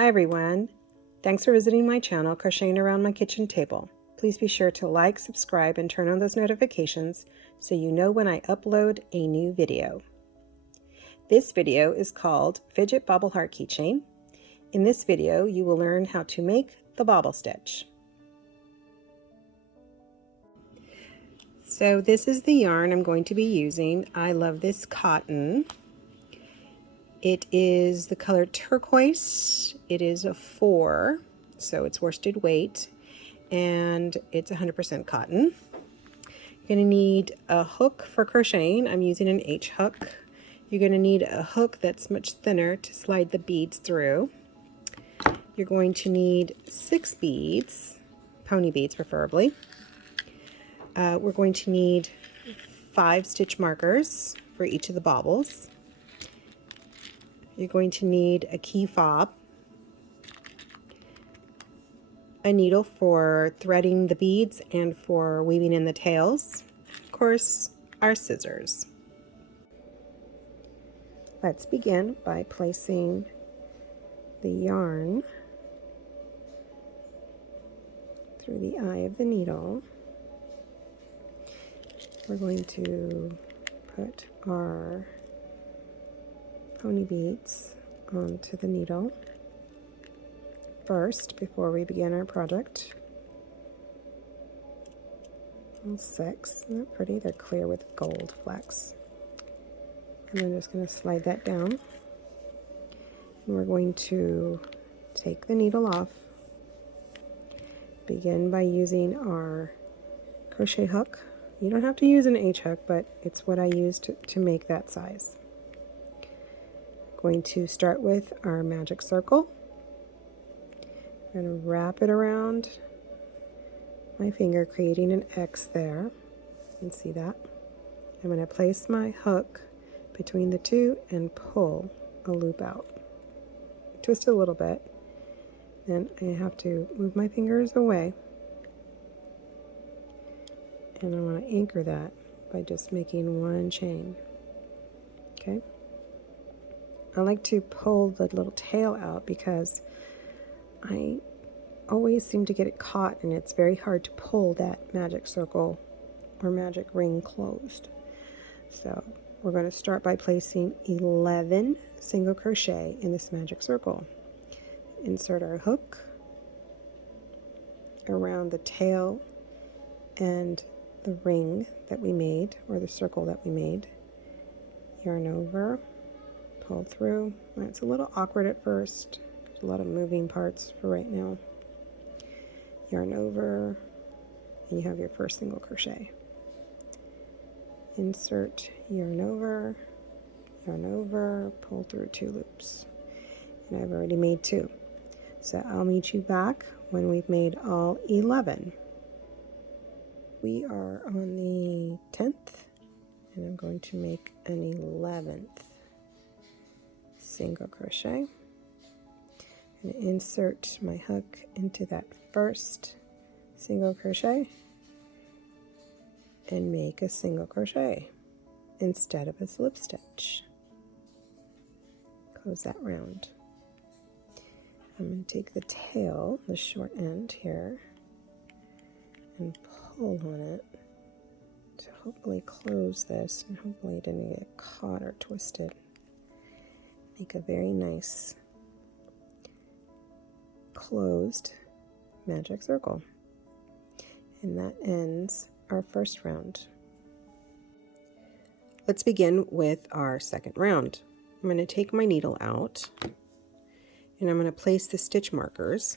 Hi everyone! Thanks for visiting my channel, Crocheting Around My Kitchen Table. Please be sure to like, subscribe, and turn on those notifications so you know when I upload a new video. This video is called Fidget Bobble Heart Keychain. In this video, you will learn how to make the bobble stitch. So this is the yarn I'm going to be using. I love this cotton. It is the color turquoise. It is a 4, so it's worsted weight, and it's 100% cotton. You're going to need a hook for crocheting. I'm using an H hook. You're going to need a hook that's much thinner to slide the beads through. You're going to need 6 beads, pony beads preferably. We're going to need 5 stitch markers for each of the bobbles. You're going to need a key fob, a needle for threading the beads and for weaving in the tails, of course, our scissors. Let's begin by placing the yarn through the eye of the needle. We're going to put our pony beads onto the needle first before we begin our project. All 6. Isn't that pretty? They're clear with gold flecks. And I'm just going to slide that down. And we're going to take the needle off. Begin by using our crochet hook. You don't have to use an H hook, but it's what I used to make that size. Going to start with our magic circle. I'm going to wrap it around my finger, creating an X there. You can see that. I'm going to place my hook between the two and pull a loop out. Twist it a little bit. Then I have to move my fingers away. And I want to anchor that by just making 1 chain. Okay? I like to pull the little tail out because I always seem to get it caught, and it's very hard to pull that magic circle or magic ring closed. So we're going to start by placing 11 single crochet in this magic circle. Insert our hook around the tail and the ring that we made, or the circle that we made. Yarn over, pull through. It's a little awkward at first. There's a lot of moving parts for right now. Yarn over, and you have your first single crochet. Insert yarn over, pull through 2 loops. And I've already made 2. So I'll meet you back when we've made all 11. We are on the 10th, and I'm going to make an 11th single crochet. I'm going to insert my hook into that first single crochet and make a single crochet instead of a slip stitch. Close that round. I'm going to take the tail, the short end here, and pull on it to hopefully close this, and hopefully it didn't get caught or twisted. Make a very nice closed magic circle. And that ends our first round. Let's begin with our second round. I'm going to take my needle out, and I'm going to place the stitch markers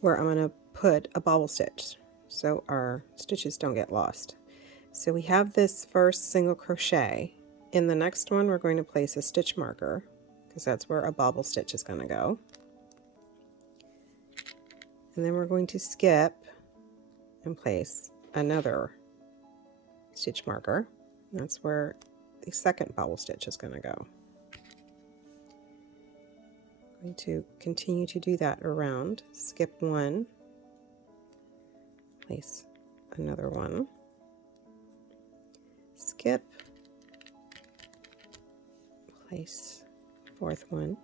where I'm going to put a bobble stitch so our stitches don't get lost. So we have this first single crochet. In the next one, we're going to place a stitch marker because that's where a bobble stitch is going to go. And then we're going to skip and place another stitch marker. That's where the second bobble stitch is going to go. I'm going to continue to do that around. Skip 1, place another one, skip, place 4th one,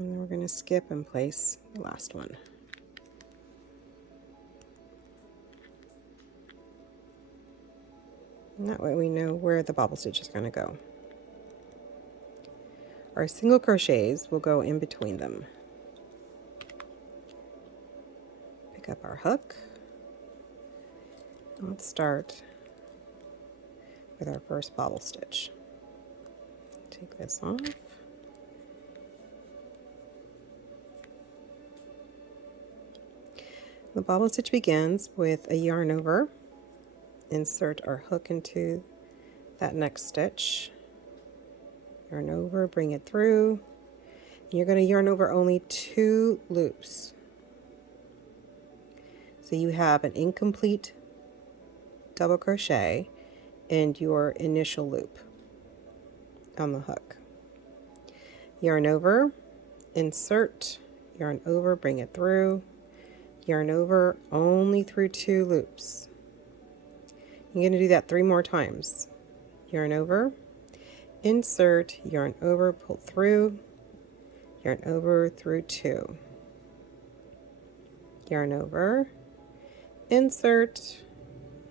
And then we're going to skip and place the last one. And that way we know where the bobble stitch is going to go. Our single crochets will go in between them. Pick up our hook. Let's start with our first bobble stitch. Take this off. The bobble stitch begins with a yarn over. Insert our hook into that next stitch. Yarn over, bring it through. You're going to yarn over only 2 loops. So you have an incomplete double crochet and your initial loop on the hook. Yarn over, insert, yarn over, bring it through, yarn over only through 2 loops. You're going to do that 3 more times. Yarn over, insert, yarn over, pull through, yarn over through 2. Yarn over, insert,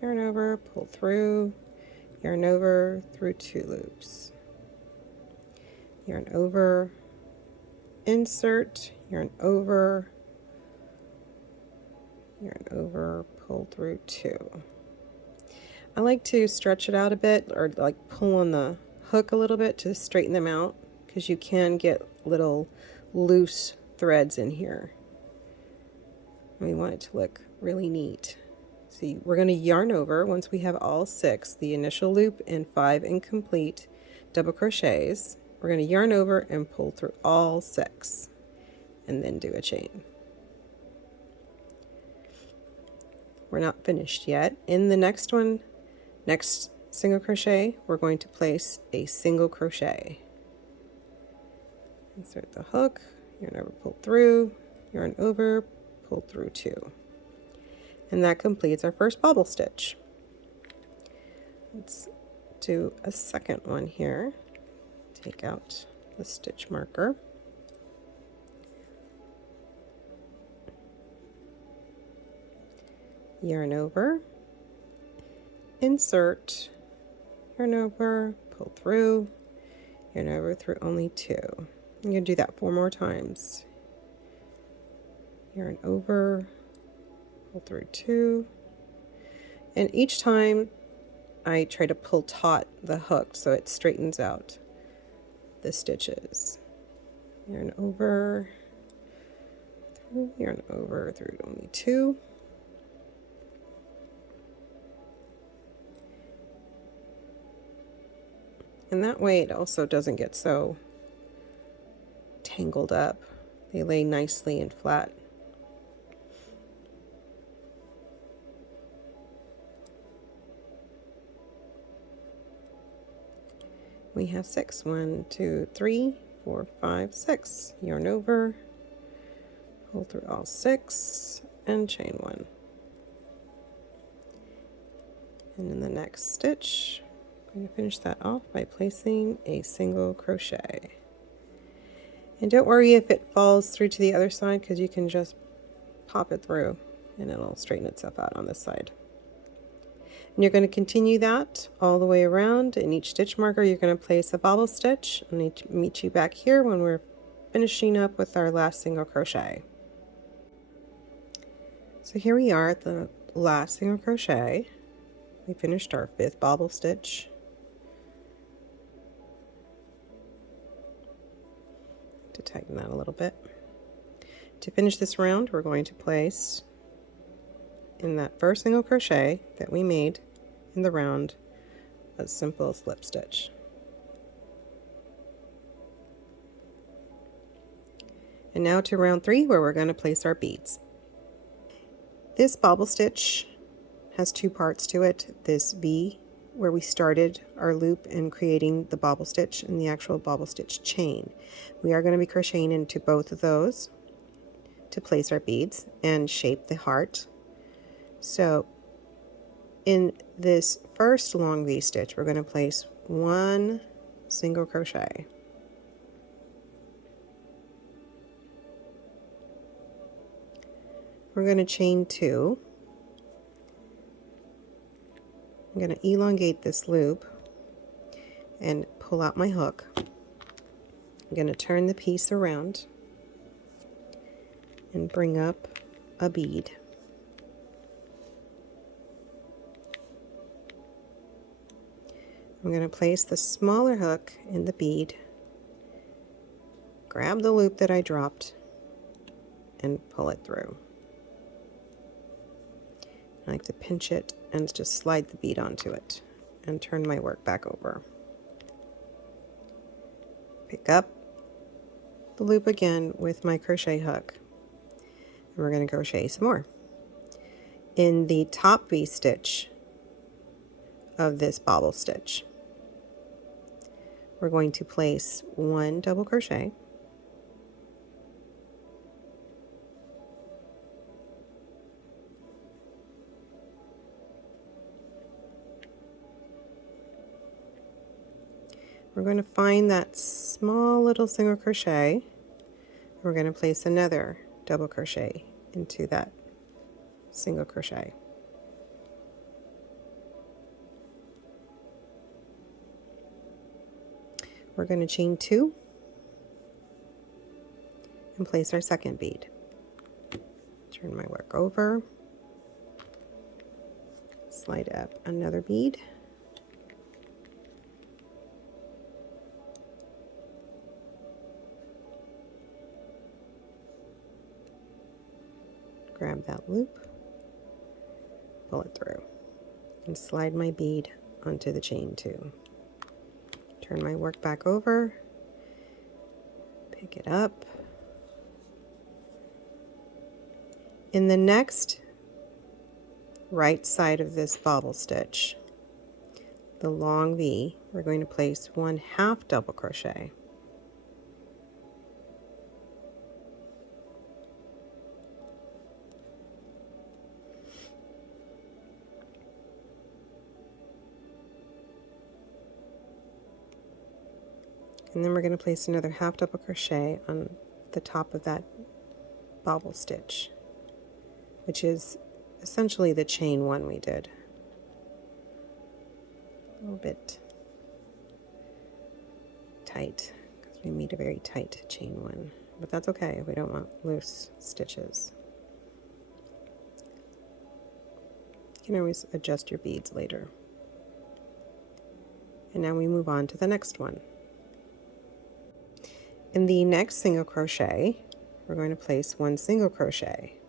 yarn over, pull through, yarn over through 2 loops. Yarn over, insert, yarn over, pull through 2. I like to stretch it out a bit, or like pull on the hook a little bit to straighten them out, because you can get little loose threads in here. We want it to look really neat. See, we're going to yarn over once we have all 6, the initial loop and 5 incomplete double crochets. We're going to yarn over and pull through all 6 and then do a chain. We're not finished yet. In the next one, next single crochet, we're going to place a single crochet. Insert the hook, yarn over, pull through, yarn over, pull through 2. And that completes our first bobble stitch. Let's do a second one here. Take out the stitch marker. Yarn over, insert, yarn over, pull through, yarn over through only 2. I'm going to do that 4 more times. Yarn over, pull through 2, and each time I try to pull taut the hook so it straightens out the stitches. Yarn over, through, yarn over through only 2. And that way it also doesn't get so tangled up. They lay nicely and flat. We have 6. 1, 2, 3, 4, 5, 6. Yarn over, pull through all 6, and chain 1. And in the next stitch, I'm going to finish that off by placing a single crochet. And don't worry if it falls through to the other side, because you can just pop it through and it'll straighten itself out on this side. And you're going to continue that all the way around. In each stitch marker, you're going to place a bobble stitch. I'll need to meet you back here when we're finishing up with our last single crochet. So here we are at the last single crochet. We finished our 5th bobble stitch. To tighten that a little bit. To finish this round, we're going to place in that first single crochet that we made in the round a simple slip stitch. And now to round 3, where we're going to place our beads. This bobble stitch has 2 parts to it. This V, where we started our loop and creating the bobble stitch, and the actual bobble stitch chain. We are going to be crocheting into both of those to place our beads and shape the heart. So in this first long V stitch, we're going to place 1 single crochet. we're going to chain 2. I'm going to elongate this loop and pull out my hook. I'm going to turn the piece around and bring up a bead. I'm going to place the smaller hook in the bead, grab the loop that I dropped, and pull it through. I like to pinch it and just slide the bead onto it and turn my work back over. Pick up the loop again with my crochet hook, and we're going to crochet some more. In the top V-stitch of this bobble stitch, we're going to place 1 double crochet, we're going to find that small little single crochet. We're going to place another double crochet into that single crochet. We're going to chain 2 and place our second bead. Turn my work over, slide up another bead, grab that loop, pull it through, and slide my bead onto the chain 2. Turn my work back over, pick it up. In the next right side of this bobble stitch, the long V, we're going to place 1/2 double crochet. And then we're going to place another 1/2 double crochet on the top of that bobble stitch, which is essentially the chain 1 we did. A little bit tight, because we made a very tight chain 1, but that's okay. We don't want loose stitches. You can always adjust your beads later. And now we move on to the next one. In the next single crochet, we're going to place 1 single crochet.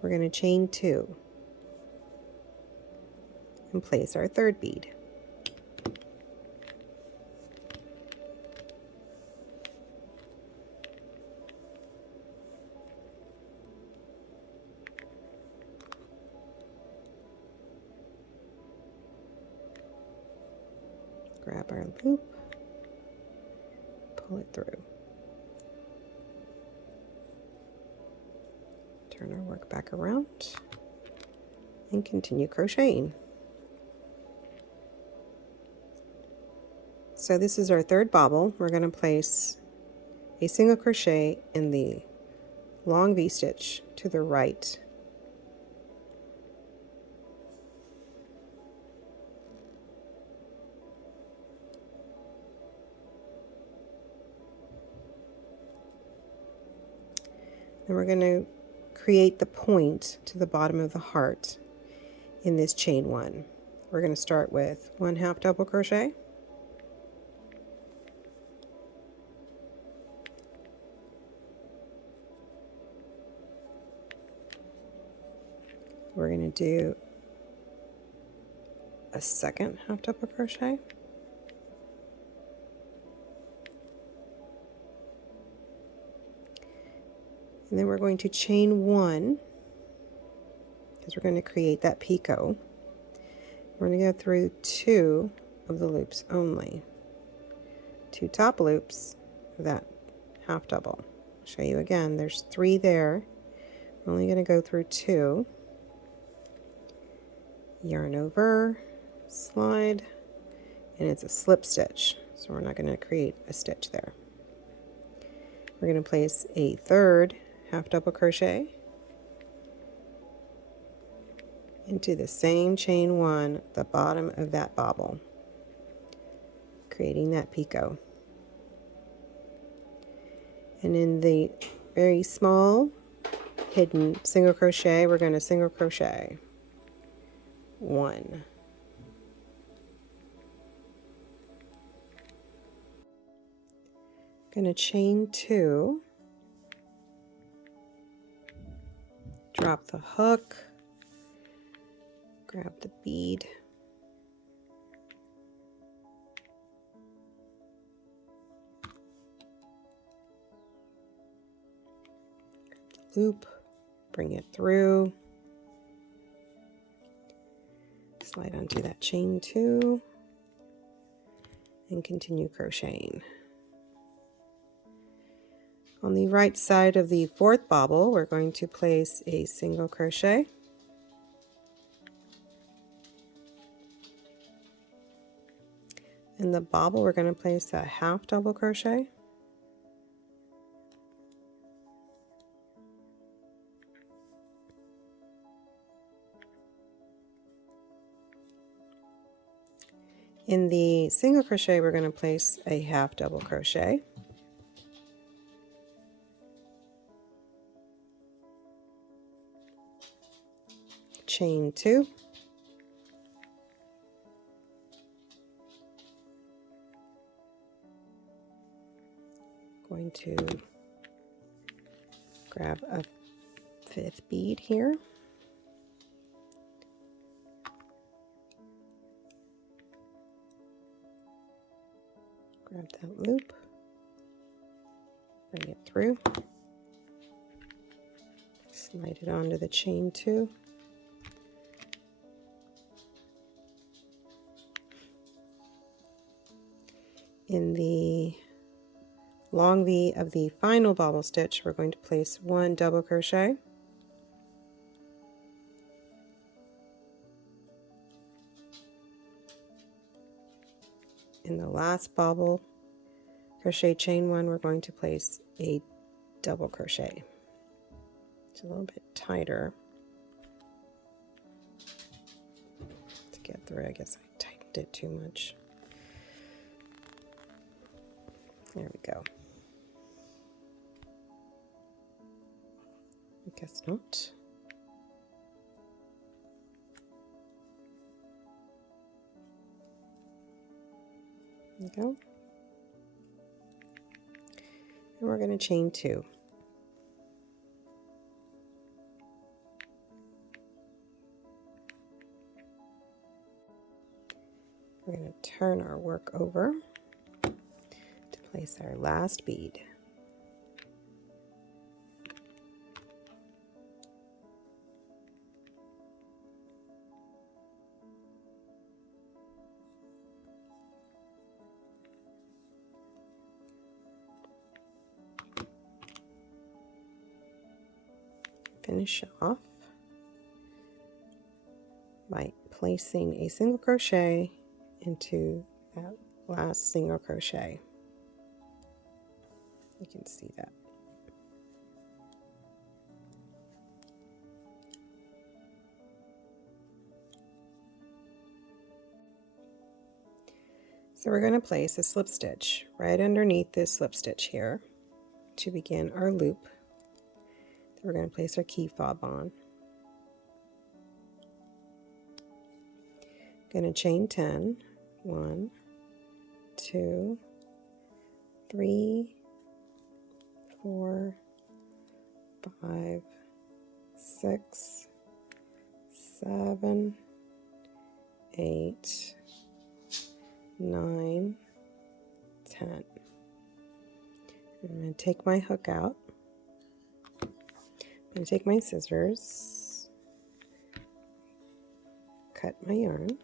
We're going to chain 2 and place our third bead. Grab our loop, pull it through. Turn our work back around and continue crocheting. So this is our third bobble. We're going to place a single crochet in the long V-stitch to the right. And we're going to create the point to the bottom of the heart in this chain 1. We're going to start with 1/2 double crochet, we're going to do a second 1/2 double crochet, and then we're going to chain 1 because we're going to create that picot. We're going to go through 2 of the loops only, 2 top loops of that 1/2 double. I'll show you again, there's 3 there. We're only going to go through 2. Yarn over, slide, and it's a slip stitch. so we're not going to create a stitch there. We're going to place a third half double crochet into the same chain one at the bottom of that bobble, creating that picot. And in the very small hidden single crochet, we're going to single crochet 1. Going to chain 2, drop the hook, grab the bead, loop, bring it through, slide onto that chain 2, and continue crocheting. On the right side of the 4th bobble, we're going to place a single crochet, in the bobble we're going to place a half double crochet, in the single crochet we're going to place a half double crochet, chain 2, going to grab a 5th bead here, grab that loop, bring it through, slide it onto the chain 2, in the long V of the final bobble stitch we're going to place 1 double crochet, in the last bobble crochet chain 1 we're going to place a double crochet. It's a little bit tighter to get through. I guess I tightened it too much. There we go. I guess not. There we go. And we're going to chain 2. We're going to turn our work over to place our last bead. Finish off by placing a single crochet into that last single crochet. You can see that. So we're going to place a slip stitch right underneath this slip stitch here to begin our loop. We're going to place our key fob on. Going to chain 10. 1, 2, 3, 4, 5, 6, 7, 8, 9, 10. I'm going to take my hook out. I'm going to take my scissors, cut my yarn,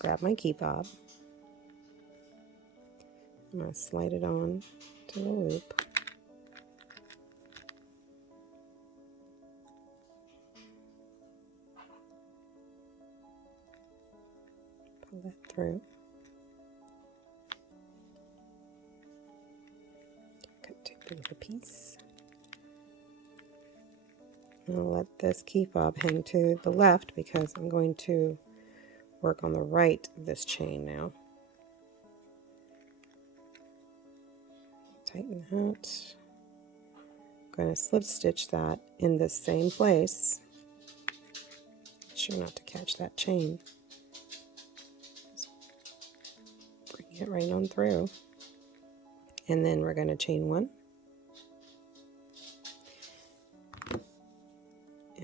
grab my key fob. I'm going to slide it on to the loop. Pull that through. Take the little piece. I'll let this key fob hang to the left because I'm going to work on the right of this chain now. Tighten that. I'm going to slip stitch that in the same place. Make sure not to catch that chain. Just bring it right on through. And then we're going to chain one.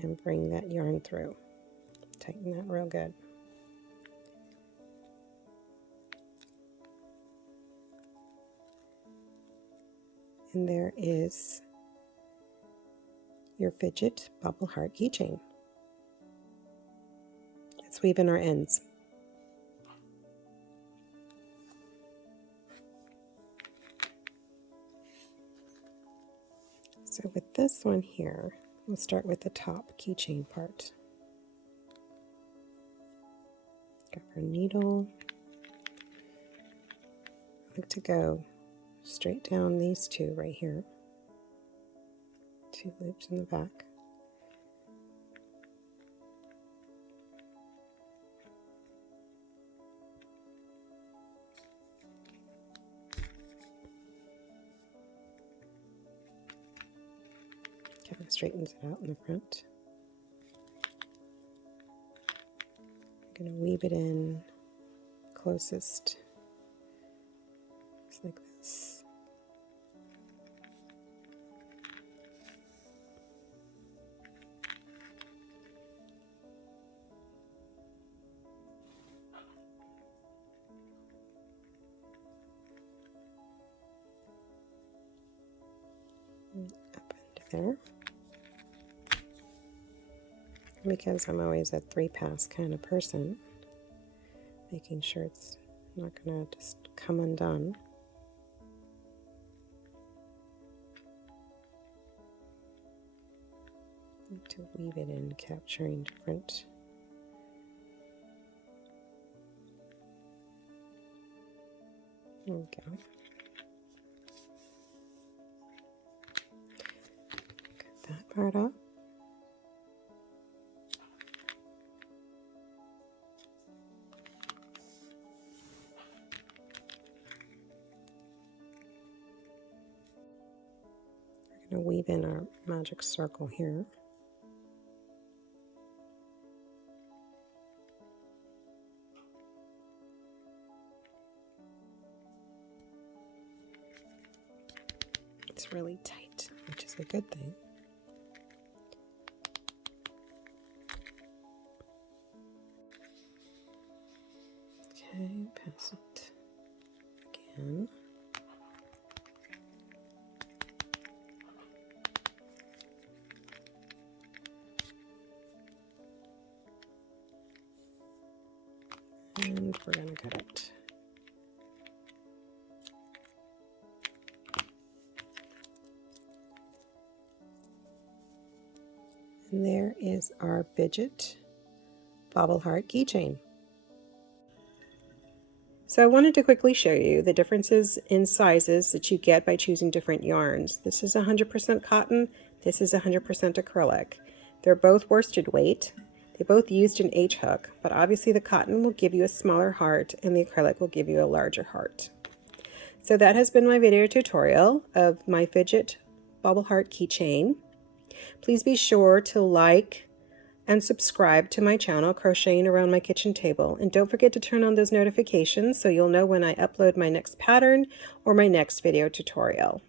And bring that yarn through. Tighten that real good. And there is your Fidget Bobble Heart keychain. Let's weave in our ends. So with this one here, we'll start with the top keychain part. Grab our needle. I like to go straight down these two right here. 2 loops in the back. Kind of straightens it out in the front. I'm going to weave it in closest, just like this. Up into there. Because I'm always a 3-pass kind of person, making sure it's not going to just come undone. Need to weave it in, capturing different there we go. Cut that part off. We're going to weave in our magic circle here. It's really tight, which is a good thing. Okay, pass it again. And we're going to cut it. And there is our Fidget Bobble Heart keychain. So I wanted to quickly show you the differences in sizes that you get by choosing different yarns. This is 100% cotton, this is 100% acrylic. They're both worsted weight. They both used an H hook, but obviously the cotton will give you a smaller heart and the acrylic will give you a larger heart. So that has been my video tutorial of my Fidget Bobble Heart keychain. Please be sure to like and subscribe to my channel, Crocheting Around My Kitchen Table. And don't forget to turn on those notifications so you'll know when I upload my next pattern or my next video tutorial.